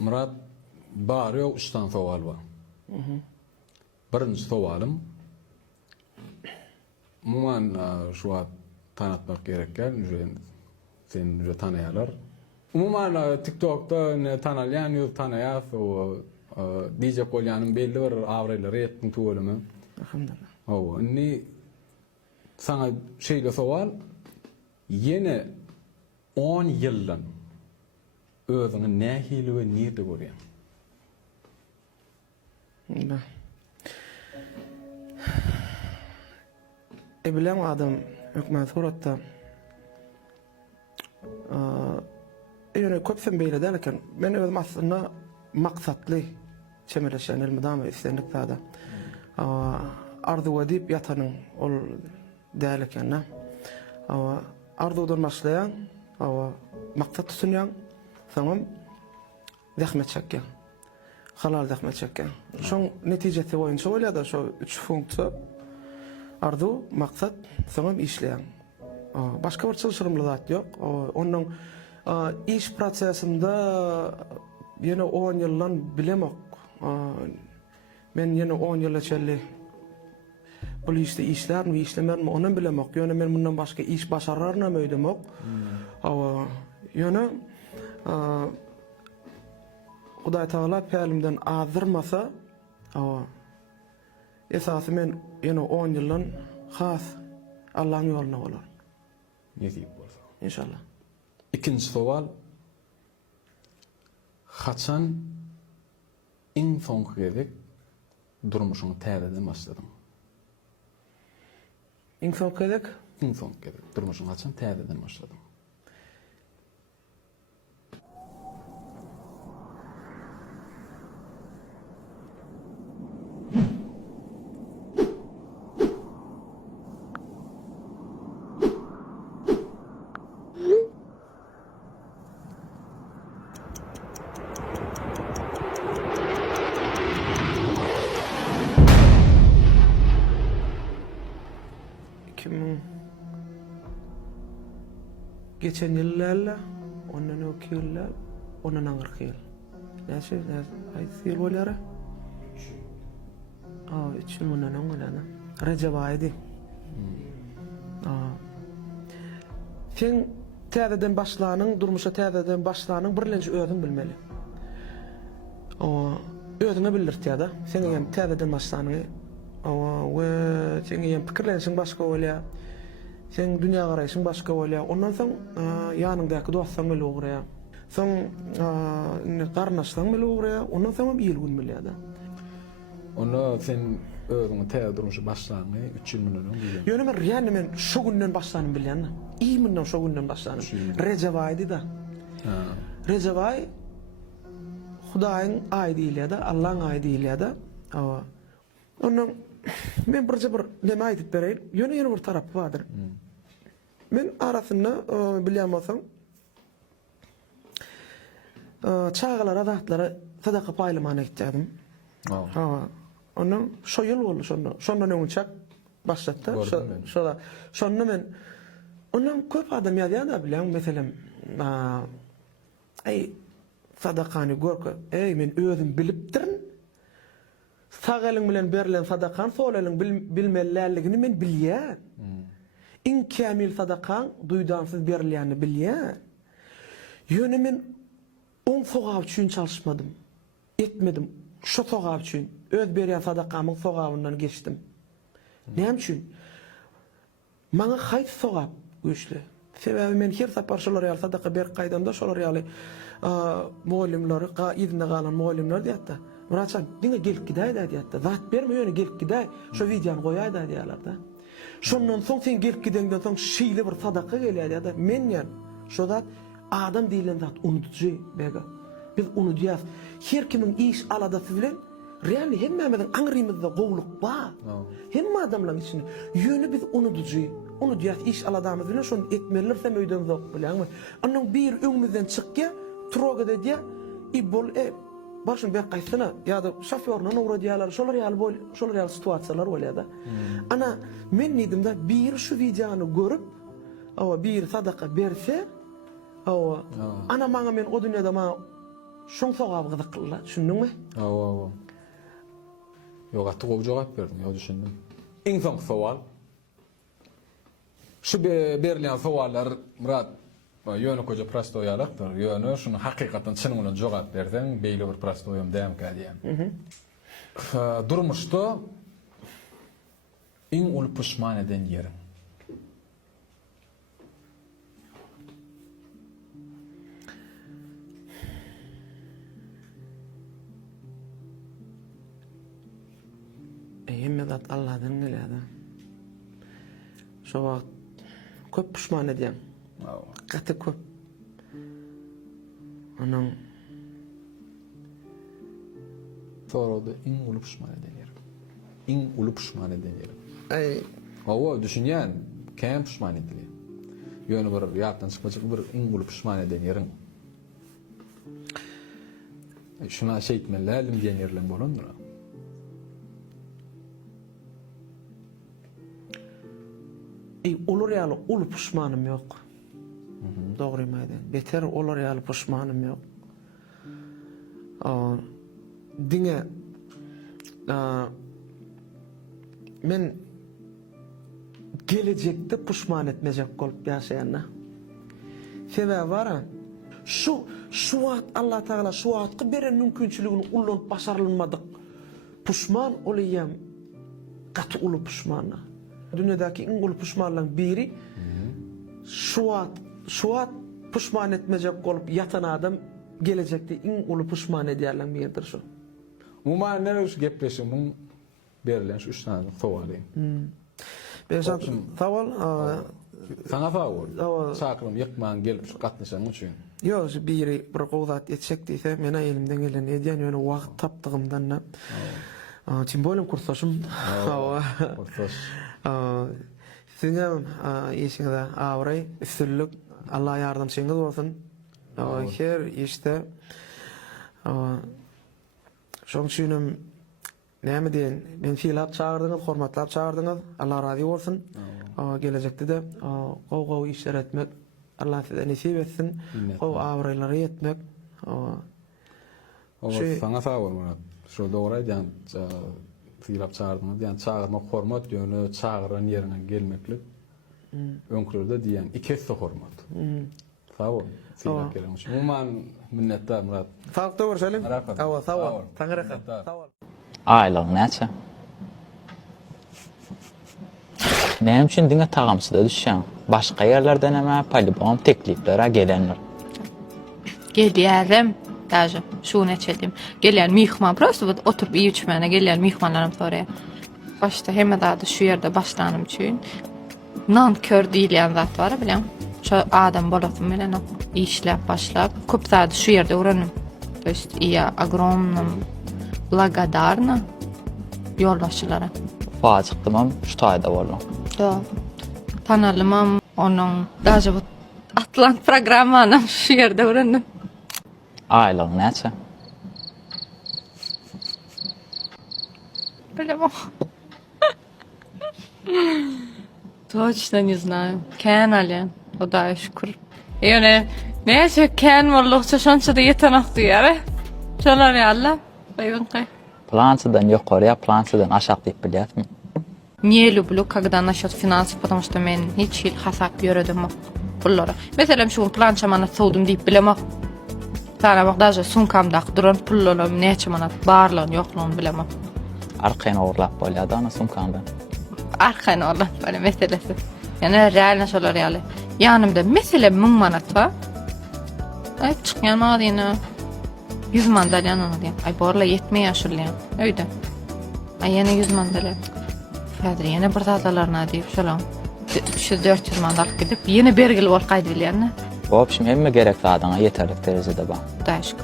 Murat bari yok üçten soval var. Birinci sovalım. Muman şu an tanıtmak gerekken, sen nüce tanıyalar. Umuman TikTok'ta ne tanıyan yüz tanıyas o DJ Kolyan'ın belli bir avreleri ettin tuğulümü. Alhamdulillah. O ni sana şeyle soval yine 10 yıldan özünü ne hili ve niyeti görüyen. Da. Bilen adam hükümet suratda yani köpsen beyle derken ben özüm aslında maksatlı çemeleşen elmidam ve istendik da arzu edip yatanın ol derken arzudan başlayan maksat tutunan tamam zahmet çeken halal zahmet çeken şun neticesi oyuncu öyle da şu üç funksiyon arzu maksat tamam işleyen başka bir çalışırımlı zat yok onun iş prosesinde yine 10 yıldan bilemek ben yine 10 yıl içerli bu işte işler mi işlemer mi onu bilemek yani ben bundan başka iş başararına mı ödemek yani Huday Teala perimden azırmasa esası men yine 10 yıldan has Allah'ın yoluna olur. Nesip olsa. İnşallah. İkinci soval kaçan en son gerek durmuşunu tereden başladım. En son gerek? En son gerek durmuşunu kaçan tereden başladım. Geçen yıllarla, ondan öki yıllar, ondan ağır yıl. Neyse, ayet yıl olayara? 3 yıl bundan olayana. Recep ayıydı. Sen tədədən başlanın, durmuşa tədədən başlanın, birlənci özün bilmeli. Özüne bildirtiyada, sen yem tədədən başlanın. Ve sen yem fikirlensin başka olaya. Sen dünya qarayışın başka olaya. Ondan soň yanındaki dostsan bile uğraya. Soň qarnaşsan bile uğraya. Ondan soň iyil gün bilýärdi. Onu sen özüňi täze durmuşa başlaňy 3 yıl mundan öňe. Ýöne men ýani men şu günden başlanyp bilýän. İyi mundan şu günden başlanyp. Recep aýdy da. Recep aý Hudaýyň aýy diýilýär da, Allahyň aýy diýilýär da. Ondan men birje bir neme aýdyp bereýin. Ýöne bir tarapy bardyr. Men arasynda bilýärmiň çağalara zatlara sadaka paýlamana gitdim. Ondan şu yıl oldu şondan öňçe başlatdy. Şonda men ondan köp adam ýazýar da bilen meselem sadakany görke men özüm bilipdirin. Sağ eliň bilen berilen sadakan sol eliň bilmellerligini men bilýär. En kamil sadakan duýdansyz berilýäni bilýär. Ýöne men on sogap üçin çalışmadym. Etmedim. Şu sogap üçin öz berýän sadakamyň sogabyndan geçdim. Näme üçin? Maňa haýsy sogap güçli. Sebebi men her sapar şolar ýaly sadaka ber gaýdamda şolar ýaly muallimler, izne galan muallimler diýetdi. Muratçan, diňe gelip gidäýdi diýetdi. Zat berme ýöne gelip gidäý, şo wideony goýaýdy diýerler da. Şondan soň sen gelip gidenden soň şeýle bir sadaka gelýär diýdi. Men ýa şo zat adam diýilen zat unutujy bega. Biz unutýas. Her kimiň iş aladasy bilen realny hemmemizin aňrymyzda gowluk bar. Hemme adamlaryň içinde ýöne biz unutujy. Unutýas iş aladamyz bilen şonu etmelirsem öýden zok bilenmi? Onuň bir öňümizden çykýa, troga diýe, ibol başyň bir gaýsyna ýa-da şoförüne uğra diýerler, şolar ýaly situasiýalar bolýar da. Ana men nedimde bir şu wideony görüp, bir sadaka berse, ana maňa men o dünýäde Şoň sowab gyzykly, düşündiňmi? Awa. Yok, atı gowy jogap berdim, yo düşündüm. Iň soňky sowal. Şu berilen sowallar Murat ýöne köje prostoýalykdyr. Ýöne şunu hakykatan çyny bilen jogap berseň, beýle bir prostoýum däm kädiýär. Durmuşda iň uly puşman eden ýerim. Emme zat Allah'dan gelýär. Şo wagt köp puşman edýän. Gaty köp. Onuň Sorada iň uly puşman eden ýerim. Iň uly puşman eden ýerim. Ay, Awa düşünýän, käm puşman edilýär. Ýöne bir ýatdan çykmajak bir iň uly puşman eden ýerim. Şuna şeýtmelälim diýen ýerler bolandyr. olur ýaly uly puşmanym ýok. Dogry maýdan. Beter olur ýaly puşmanym ýok. Diňe men gelecekde puşman etmejek bolup ýaşaýanna. Sebäbi bara şu wagt Allah Taala şu wagtky beren mümkinçiligini ullanyp başarylmadyk. Puşman olaýam gaty uly puşmanna. Dünyadaki iň uly puşmanlaryň biri şu wagt puşman etmejek bolup ýatan adam gelecekde iň uly puşman edýärler biridir şu. Umuman nere şu gepleşimiň berilen şu 3 tane sowaly. Beşat sowal Sana sowal. Çakrym ýykman gelip şu gatnaşan üçin. Yo, şu biri bir gowzat etsek diýse, mena elimden gelen edýän ýöne wagt tapdygymdan. Tim bolum kursaşym. Kursaş. Siňem ýeşiňizde awry, üstünlük, Allah ýardymçyňyz bolsun. Her işte şoň üçin näme diýen, men filap çağırdyňyz, hormatlap çağırdyňyz. Allah razy bolsun. Gelecekde de gow işler etmek Allah size nasip etsin. Gow awrylary etmek. Sana sowal Murat. Şu dogry diýen filap çağırdyňyz, diýen çağırmak hormat ýöne çağıran ýerine gelmeklik. Öňkürde diýen ikisi hormat. Sowal. Filap gelen üçin. Umuman minnetdar Murat. Fakta görselim. Awa sowal. Taňrakat. Sowal. Aylygyň näçe? Näme üçin diňe tagamsyda düşýän? Başga ýerlerden emä polibom tekliflere gelenler. Gelýärim, daja şu neçedim. Gelýär mihman, prosto oturup iý içmene gelýär mihmanlarym soraýar. Başta hemme da şu ýerde başlanım üçin nankör diýilýän zat bar bilen. Şu adam bolasym bilen işläp başlap, köp zat şu ýerde öwrenim. То есть я огромно благодарна yoldaşçılara. Façykdymam şu taýda boldum. Da. Tanalymam onuň daja bu Atlant programmany şu ýerde öwrendim. Aylygyň näçe? Bilemem. Точно не знаю. Ken alýan. Hudaýa şükür. Ýöne näçe ken bollukça şonça da ýetenek diýär. Şolar ýaly. Baýbanky. Plançadan ýokarya, plançadan aşağı diýip bilýärmi? Не люблю, когда насчет финансов, потому что мен hiç hasap ýöredem pullara. Mesela şu plança manat sowdum diýip bilemem. Sana bak daja sumkamda duran pullarym näçe manat barlygyny ýoklugyny bilemem. Arkaýyny oglap bolýardy ana sumkandan. Arkaýyny oglap böyle meselesi. Yani real şolar ýaly. Ýanymda mesela 1000 manat var. Ay çykýan madyna 100 mandalyan onu diýen. Ay borla yetmeýär şolyan. Öýde. Ay ýene 100 mandalyan. Häzir ýene bir zatalarna diýip şolam. 300-400 mandalyk gidip ýene bergil bolup gaýdy bilýärni. Bu hemme gerekli adana yeterlik derecede ba. Daşyk.